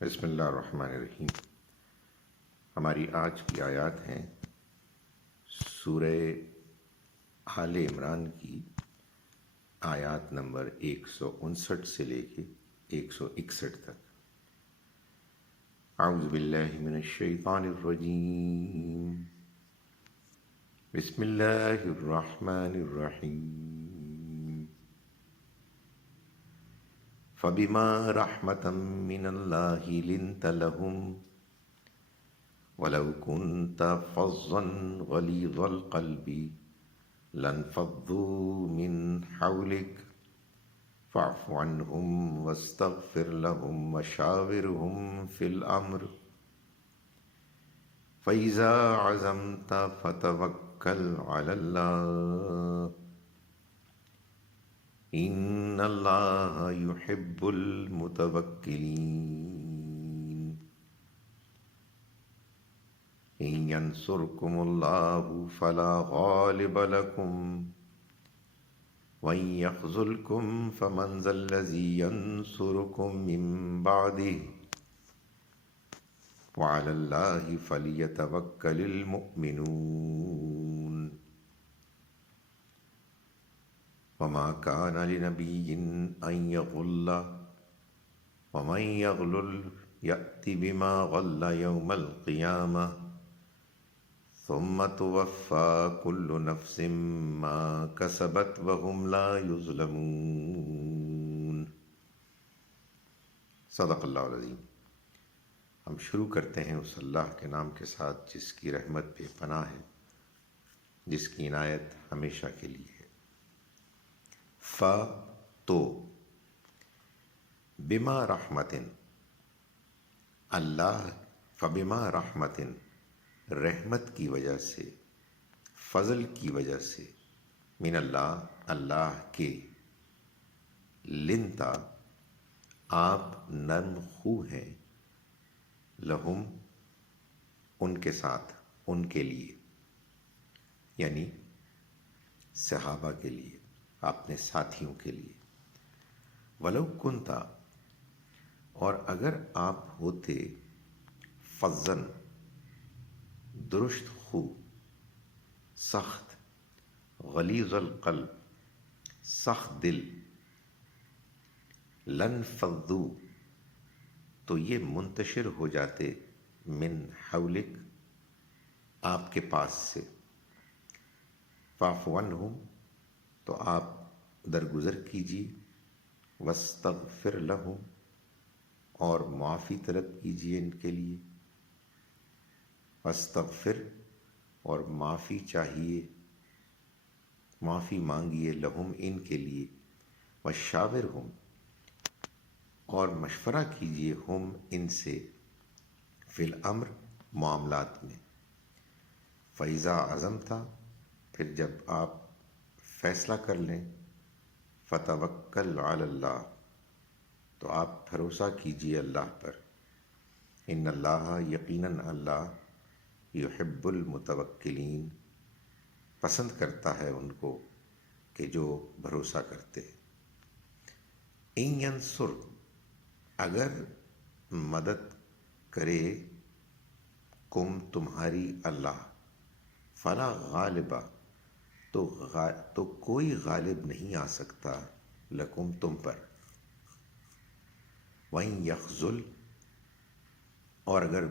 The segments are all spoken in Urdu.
بسم اللہ الرحمن الرحیم۔ ہماری آج کی آیات ہیں سورہ آل عمران کی آیات نمبر 159 سے لے کے 161 تک۔ اعوذ باللہ من الشیطان الرجیم، بسم اللہ الرحمن الرحیم۔ فَبِمَا رَحْمَةٍ مِّنَ اللَّهِ لِنْتَ لَهُمْ وَلَوْ كُنْتَ فَظًّا غَلِيظَ الْقَلْبِ لَانفَضُّوا مِنْ حَوْلِكَ فَاعْفُ عَنْهُمْ وَاسْتَغْفِرْ لَهُمْ وَشَاوِرْهُمْ فِي الْأَمْرِ فَإِذَا عَزَمْتَ فَتَوَكَّلْ عَلَى اللَّهِ إِنَّ اللَّهَ يُحِبُّ الْمُتَوَكِّلِينَ۔ إِن يَنْصُرْكُمُ اللَّهُ فَلَا غَالِبَ لَكُمْ وَإِن يَخْذُلْكُمْ فَمَنْ ذَا الَّذِي يَنْصُرُكُمْ مِنْ بَعْدِهِ وَعَلَى اللَّهِ فَلْيَتَوَكَّلِ الْمُؤْمِنُونَ۔ وَمَا كَانَ لِنَبِيٍّ أَن يَغُلَّ وَمَن يَغْلُلْ يَأْتِ بِمَا غَلَّ يَوْمَ الْقِيَامَةِ ثُمَّ تُوَفَّى كُلُّ نَفْسٍ مَا كَسَبَتْ وَهُمْ لَا يُظْلَمُونَ۔ صدق اللہ العظیم۔ ہم شروع کرتے ہیں اس اللہ کے نام کے ساتھ جس کی رحمت بے پناہ ہے، جس کی عنایت ہمیشہ کے لیے ہے۔ تو بما رحمتن، اللہ فبما رحمتن، رحمت کی وجہ سے، فضل کی وجہ سے، من اللہ، اللہ کے، لنتا، آپ نرم خو ہیں، لہم، ان کے ساتھ، ان کے لیے، یعنی صحابہ کے لیے، اپنے ساتھیوں کے لیے۔ ولو کنتا، اور اگر آپ ہوتے، فظًّا، درست خو، سخت، غلیظ القلب، سخت دل، لانفضوا، تو یہ منتشر ہو جاتے، من حولک، آپ کے پاس سے، فاعف عنہم، تو آپ درگزر کیجیے، واستغفر لہم، اور معافی طلب کیجیے ان کے لیے، واستغفر، اور معافی چاہیے، معافی مانگیے، لہم، ان کے لیے، وشاورہم، اور مشورہ کیجیے، ہم، ان سے، فی الامر، معاملات میں، فَإِذَا عَزَمْتَ، پھر جب آپ فیصلہ کر لیں، فَتَوَكَّلْ عَلَى اللَّهِ، تو آپ بھروسہ کیجیے اللہ پر، ان اللہ، یقیناً اللہ، یحب المتوکلین، پسند کرتا ہے ان کو کہ جو بھروسہ کرتے ہیں۔ ان ینصر، اگر مدد کرے، کم، تمہاری، اللہ، فلا غالب، تو کوئی غالب نہیں آ سکتا، لکم، تم پر، وَإِن یخذل، اور اگر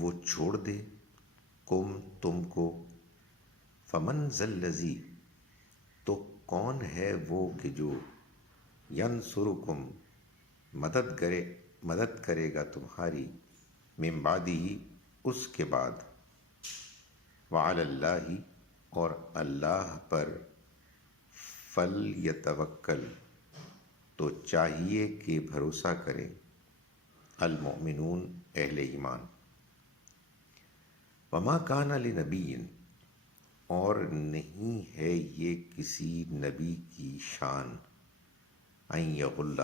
وہ چھوڑ دے، کم، تم کو، فمن ذا الذی، تو کون ہے وہ کہ جو، ینصرکم، مدد کرے گا تمہاری، من بعدہ، اس کے بعد، وعلی اللہ، اور اللہ پر، فلیتوکل، تو چاہیے کہ بھروسہ کریں، المؤمنون، اہل ایمان۔ وما کان لنبی، اور نہیں ہے یہ کسی نبی کی شان، ان یغل،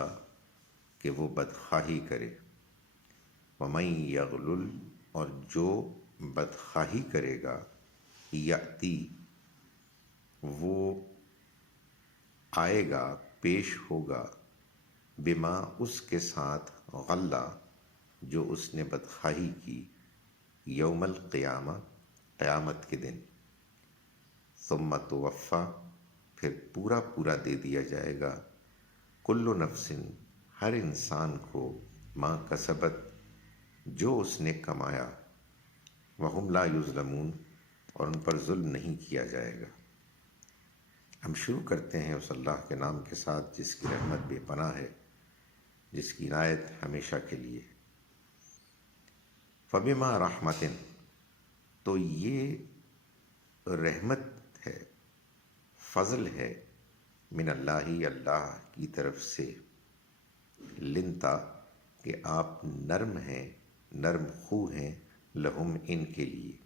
کہ وہ بدخواہی کرے، ومن یغلل، اور جو بدخواہی کرے گا، یأتی، وہ آئے گا، پیش ہوگا، بما، اس کے ساتھ، غلہ، جو اس نے بدخواہی کی یوم القیامہ قیامت کے دن، ثم توفیٰ پھر پورا پورا دے دیا جائے گا، کل نفس ہر انسان کو، ما کسبت جو اس نے کمایا، وہم لا یظلمون اور ان پر ظلم نہیں کیا جائے گا۔ ہم شروع کرتے ہیں اس اللہ کے نام کے ساتھ جس کی رحمت بے پناہ ہے، جس کی عنایت ہمیشہ کے لیے۔ فبما رحمت، تو یہ رحمت ہے، فضل ہے، من اللہ اللہ کی طرف سے، لنتا کہ آپ نرم ہیں، نرم خو ہیں، لہم ان کے لیے،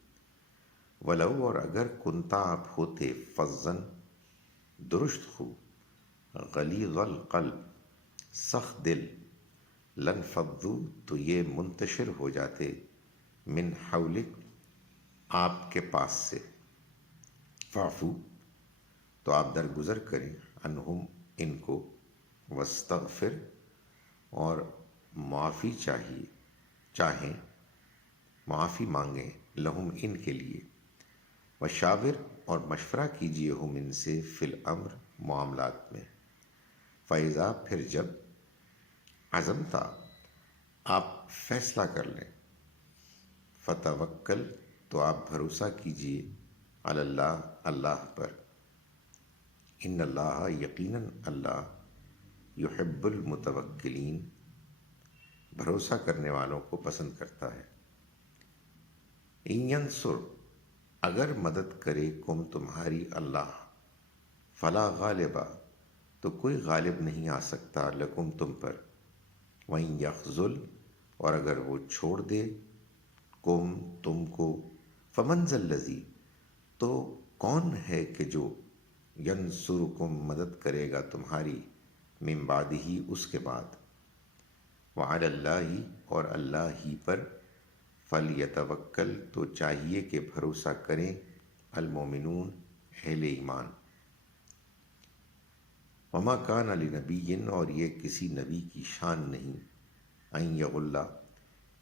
ولو اور اگر کنتا آپ ہوتے، فظن درست خو، غلیظ القلب سخت دل، لنفضوا تو یہ منتشر ہو جاتے، من حولک آپ کے پاس سے، فاعفو تو آپ درگزر کریں، عنہم ان کو، واستغفر اور معافی چاہیں، معافی مانگیں، لہم ان کے لیے، وشاور اور مشورہ کیجیے ہم ان سے، فی الامر معاملات میں، فیضا پھر جب، عزمتا آپ فیصلہ کر لیں، فتوکل تو آپ بھروسہ کیجیے، علی اللہ اللہ پر، ان اللہ یقیناً اللہ، یحب المتوکلین بھروسہ کرنے والوں کو پسند کرتا ہے۔ ان ینصر اگر مدد کرے کم تمہاری اللہ، فلا غالبا تو کوئی غالب نہیں آ سکتا، لکم تم پر، وَإِن یخذل اور اگر وہ چھوڑ دے، کم تم کو، فمن ذا الذی تو کون ہے کہ جو، ینصرکم مدد کرے گا تمہاری، من بعدہ اس کے بعد، وعلی اللہ اور اللہ ہی پر، فلیتوکل تو چاہیے کہ بھروسہ کریں، المومنون اہل ایمان۔ وما کان لنبی اور یہ کسی نبی کی شان نہیں، ان یغل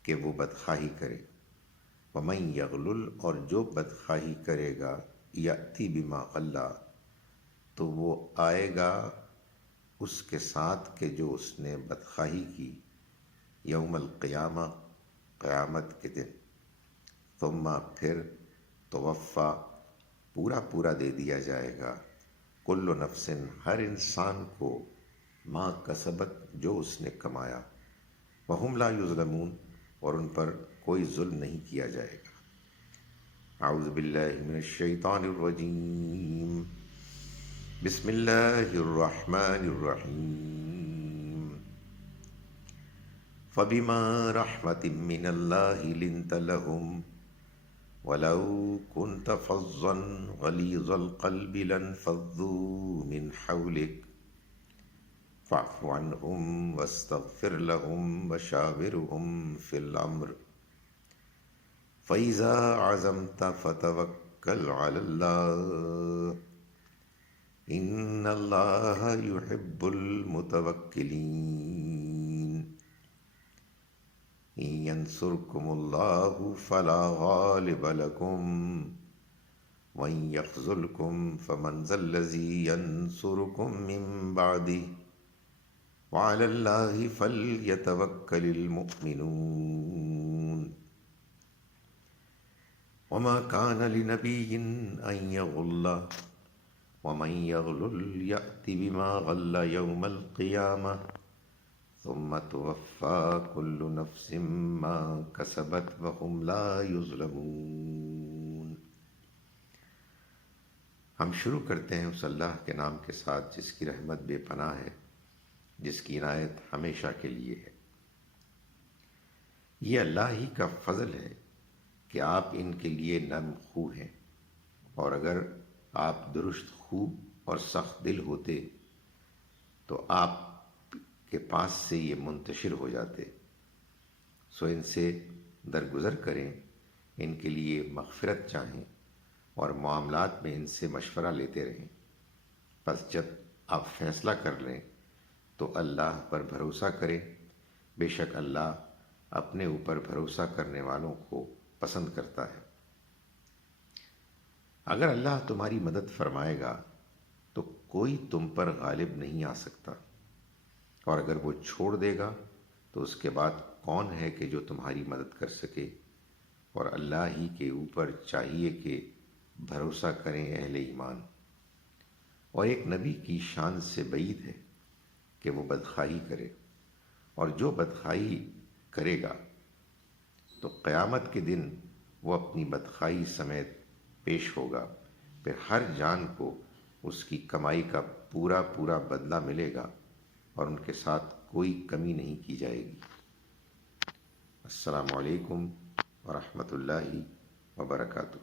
کہ وہ بدخواہی کرے، ومن یغلل اور جو بدخواہی کرے گا، یأتی بما غل تو وہ آئے گا اس کے ساتھ کہ جو اس نے بدخواہی کی، یوم القیامہ قیامت کے دن، ثم پھر توفیٰ پورا پورا دے دیا جائے گا، کل نفس ہر انسان کو، ما کسبت جو اس نے کمایا، وہم لا یظلمون اور ان پر کوئی ظلم نہیں کیا جائے گا۔ اعوذ باللہ من الشیطان الرجیم، بسم اللہ الرحمن الرحیم، فبما رحمت من اللہ لنت لهم ولو كنت فظا غلیظ القلب لانفضوا من حولك فاعف عنهم واستغفر لهم وشاورهم في الأمر فإذا عزمت فتوكل على الله إن الله يحب المتوكلين إن ينصركم الله فلا غالب لكم وإن يخذلكم فمن ذا الذي ينصركم من بعده وعلى الله فليتوكل المؤمنون وما كان لنبي أن يغل ومن يغلل يأت بما غل يوم القيامة ثم توفى كل نفس ما كسبت وهم لا يظلمون۔ ہم شروع کرتے ہیں اس اللہ کے نام کے ساتھ جس کی رحمت بے پناہ ہے، جس کی عنایت ہمیشہ کے لیے ہے۔ یہ اللہ ہی کا فضل ہے کہ آپ ان کے لیے نرم خو ہیں، اور اگر آپ درست خو اور سخت دل ہوتے تو آپ کے پاس سے یہ منتشر ہو جاتے، سو ان سے درگزر کریں، ان کے لیے مغفرت چاہیں اور معاملات میں ان سے مشورہ لیتے رہیں، پس جب آپ فیصلہ کر لیں تو اللہ پر بھروسہ کریں، بے شک اللہ اپنے اوپر بھروسہ کرنے والوں کو پسند کرتا ہے۔ اگر اللہ تمہاری مدد فرمائے گا تو کوئی تم پر غالب نہیں آ سکتا، اور اگر وہ چھوڑ دے گا تو اس کے بعد کون ہے کہ جو تمہاری مدد کر سکے؟ اور اللہ ہی کے اوپر چاہیے کہ بھروسہ کریں اہل ایمان۔ اور ایک نبی کی شان سے بعید ہے کہ وہ بدخواہی کرے، اور جو بدخواہی کرے گا تو قیامت کے دن وہ اپنی بدخواہی سمیت پیش ہوگا، پھر ہر جان کو اس کی کمائی کا پورا پورا بدلہ ملے گا، اور ان کے ساتھ کوئی کمی نہیں کی جائے گی۔ السلام علیکم ورحمۃ اللہ وبرکاتہ۔